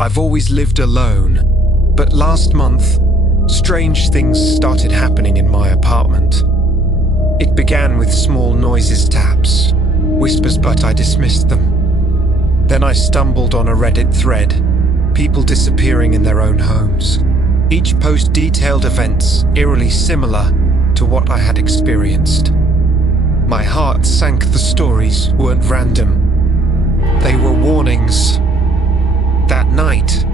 I've always lived alone, but last month, strange things started happening in my apartment. It began with small noises, taps, whispers, but I dismissed them. Then I stumbled on a Reddit thread, people disappearing in their own homes. Each post detailed events eerily similar to what I had experienced. My heart sank. The stories weren't random. They were warnings. That night,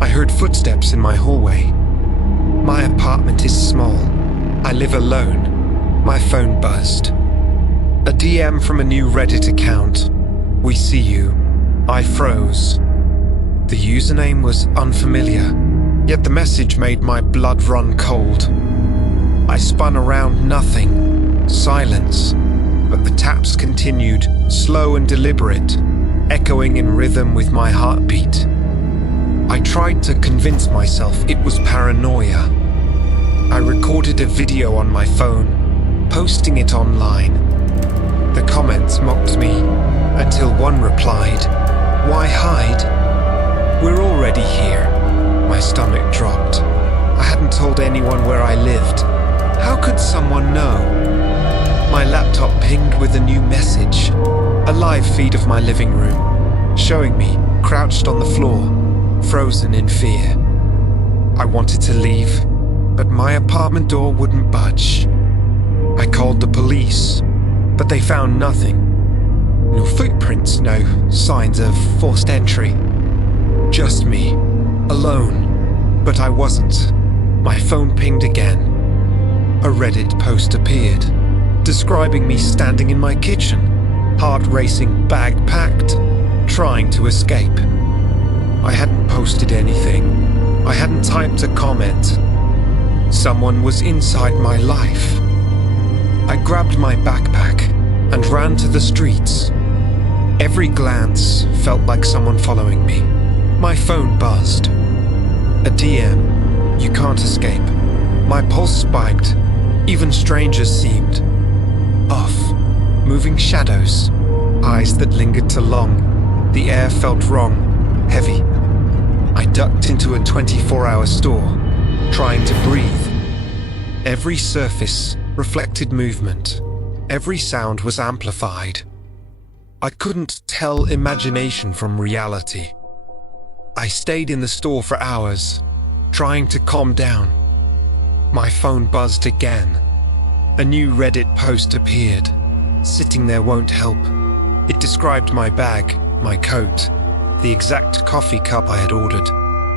I heard footsteps in my hallway. My apartment is small. I live alone. My phone buzzed. A DM from a new Reddit account. "We see you." I froze. The username was unfamiliar, yet the message made my blood run cold. I spun around, nothing. Silence. But the taps continued, slow and deliberate, echoing in rhythm with my heartbeat. I tried to convince myself it was paranoia. I recorded a video on my phone, posting it online. The comments mocked me, until one replied, "Why hide? We're already here." My stomach dropped. I hadn't told anyone where I lived. How could someone know? My laptop pinged with a new message, a live feed of my living room, showing me crouched on the floor, frozen in fear. I wanted to leave, but my apartment door wouldn't budge. I called the police, but they found nothing. No footprints, no signs of forced entry. Just me, alone. But I wasn't. My phone pinged again. A Reddit post appeared, describing me standing in my kitchen, heart racing, bag packed, trying to escape. I hadn't posted anything. I hadn't typed a comment. Someone was inside my life. I grabbed my backpack and ran to the streets. Every glance felt like someone following me. My phone buzzed. A DM. You can't escape. My pulse spiked. Even strangers seemed off. Moving shadows. Eyes that lingered too long. The air felt wrong. Heavy. I ducked into a 24-hour store, trying to breathe. Every surface reflected movement. Every sound was amplified. I couldn't tell imagination from reality. I stayed in the store for hours, trying to calm down. My phone buzzed again. A new Reddit post appeared. Sitting there won't help. It described my bag, my coat, the exact coffee cup I had ordered.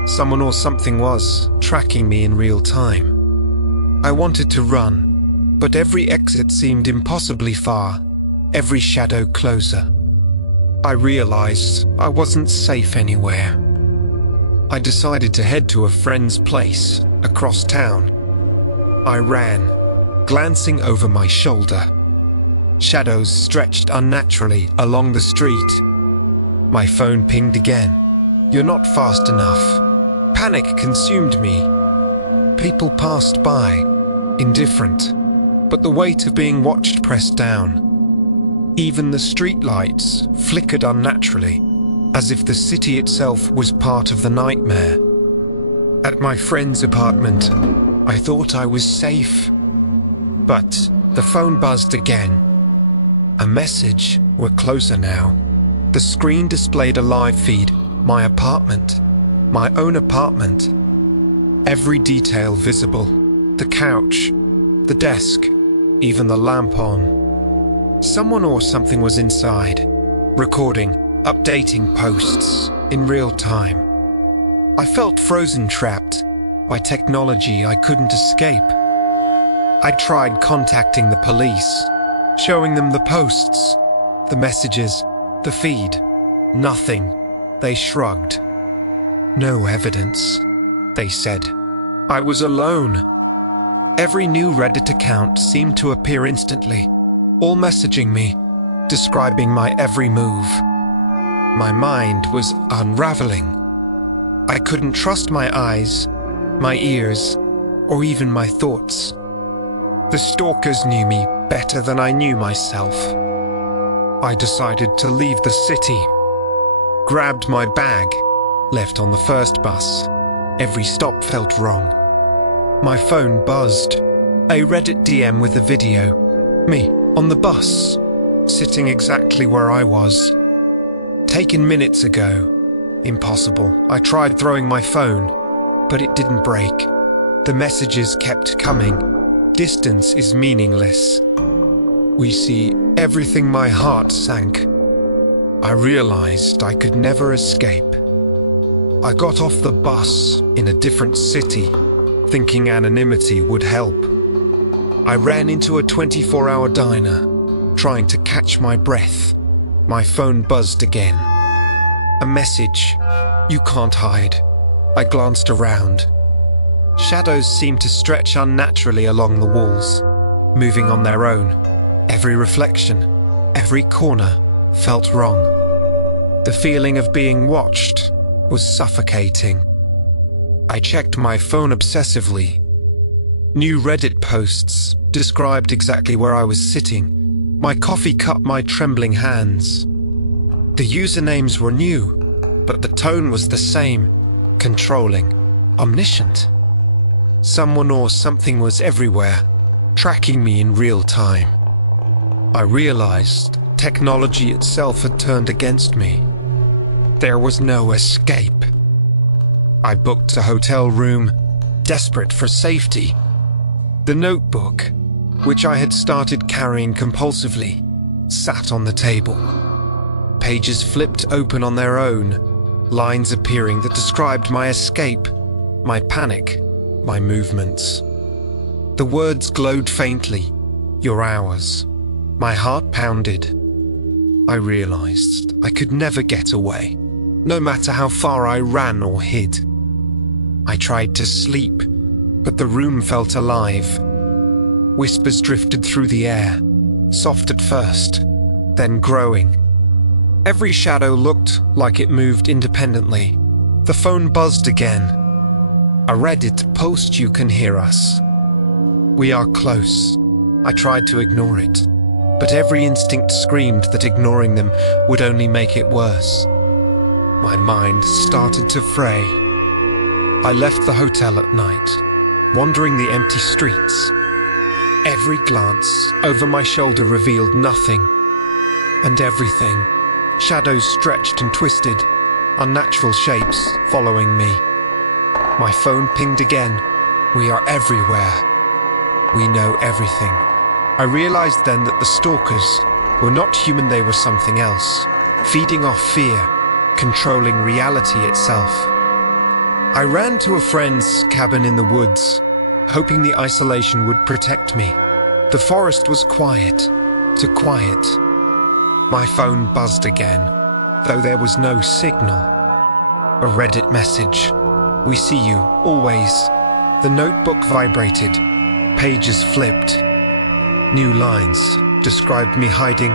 Someone or something was tracking me in real time. I wanted to run, but every exit seemed impossibly far, every shadow closer. I realized I wasn't safe anywhere. I decided to head to a friend's place across town. I ran, glancing over my shoulder. Shadows stretched unnaturally along the street. My phone pinged again. "You're not fast enough." Panic consumed me. People passed by, indifferent, but the weight of being watched pressed down. Even the streetlights flickered unnaturally, as if the city itself was part of the nightmare. At my friend's apartment, I thought I was safe. But the phone buzzed again. A message. We're closer now. The screen displayed a live feed. My apartment. My own apartment. Every detail visible. The couch. The desk. Even the lamp on. Someone or something was inside. Recording. Updating posts. In real time. I felt frozen, trapped. By technology I couldn't escape. I tried contacting the police. Showing them the posts. The messages. The feed. Nothing. They shrugged. No evidence, they said. I was alone. Every new Reddit account seemed to appear instantly, all messaging me, describing my every move. My mind was unraveling. I couldn't trust my eyes, my ears, or even my thoughts. The stalkers knew me better than I knew myself. I decided to leave the city, grabbed my bag, Left on the first bus. Every stop felt wrong. My phone buzzed. A Reddit DM with a video. Me, on the bus, sitting exactly where I was. Taken minutes ago. Impossible. I tried throwing my phone, but it didn't break. The messages kept coming. Distance is meaningless. We see everything. My heart sank. I realized I could never escape. I got off the bus in a different city, thinking anonymity would help. I ran into a 24-hour diner, trying to catch my breath. My phone buzzed again. A message. You can't hide. I glanced around. Shadows seemed to stretch unnaturally along the walls, moving on their own. Every reflection, every corner felt wrong. The feeling of being watched was suffocating. I checked my phone obsessively. New Reddit posts described exactly where I was sitting. My coffee cup, my trembling hands. The usernames were new, but the tone was the same. Controlling, omniscient. Someone or something was everywhere, tracking me in real time. I realized technology itself had turned against me. There was no escape. I booked a hotel room, desperate for safety. The notebook, which I had started carrying compulsively, sat on the table. Pages flipped open on their own, lines appearing that described my escape, my panic, my movements. The words glowed faintly. Your hours. My heart pounded. I realized I could never get away, no matter how far I ran or hid. I tried to sleep, but the room felt alive. Whispers drifted through the air, soft at first, then growing. Every shadow looked like it moved independently. The phone buzzed again. A Reddit post. You can hear us. We are close. I tried to ignore it, but every instinct screamed that ignoring them would only make it worse. My mind started to fray. I left the hotel at night, wandering the empty streets. Every glance over my shoulder revealed nothing, and everything. Shadows stretched and twisted, unnatural shapes following me. My phone pinged again. We are everywhere. We know everything. I realized then that the stalkers were not human, they were something else, feeding off fear, controlling reality itself. I ran to a friend's cabin in the woods, hoping the isolation would protect me. The forest was quiet, too quiet. My phone buzzed again, though there was no signal. A Reddit message. We see you, always. The notebook vibrated. Pages flipped. New lines described me hiding,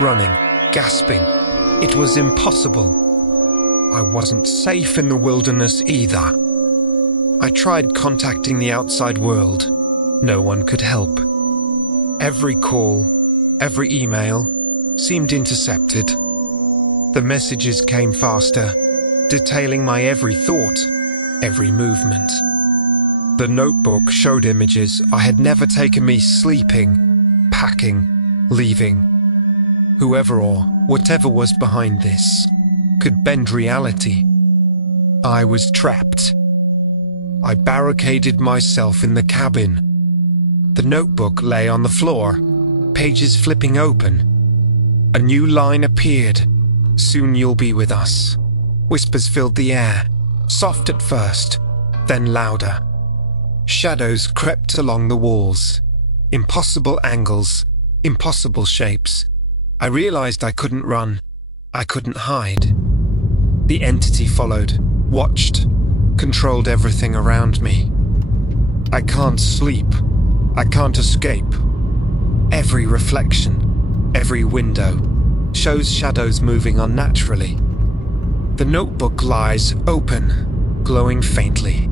running, gasping. It was impossible. I wasn't safe in the wilderness either. I tried contacting the outside world. No one could help. Every call, every email seemed intercepted. The messages came faster, detailing my every thought, every movement. The notebook showed images I had never taken, me sleeping, packing, leaving. Whoever or whatever was behind this could bend reality. I was trapped. I barricaded myself in the cabin. The notebook lay on the floor, pages flipping open. A new line appeared. Soon you'll be with us. Whispers filled the air, soft at first, then louder. Shadows crept along the walls. Impossible angles, impossible shapes. I realized I couldn't run. I couldn't hide. The entity followed, watched, controlled everything around me. I can't sleep. I can't escape. Every reflection, every window, shows shadows moving unnaturally. The notebook lies open, glowing faintly.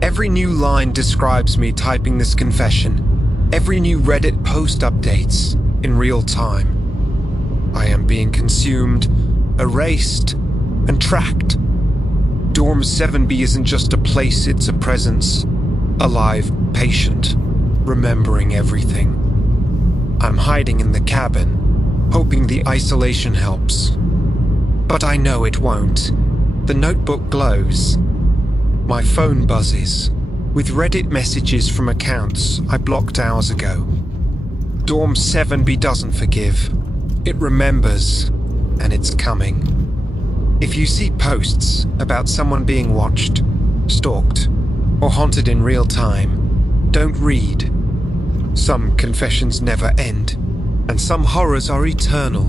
Every new line describes me typing this confession. Every new Reddit post updates in real time. I am being consumed, erased, and tracked. Dorm 7B isn't just a place, it's a presence. Alive, patient, remembering everything. I'm hiding in the cabin, hoping the isolation helps. But I know it won't. The notebook glows. My phone buzzes, with Reddit messages from accounts I blocked hours ago. Dorm 7B doesn't forgive. It remembers, and it's coming. If you see posts about someone being watched, stalked, or haunted in real time, don't read. Some confessions never end, and some horrors are eternal.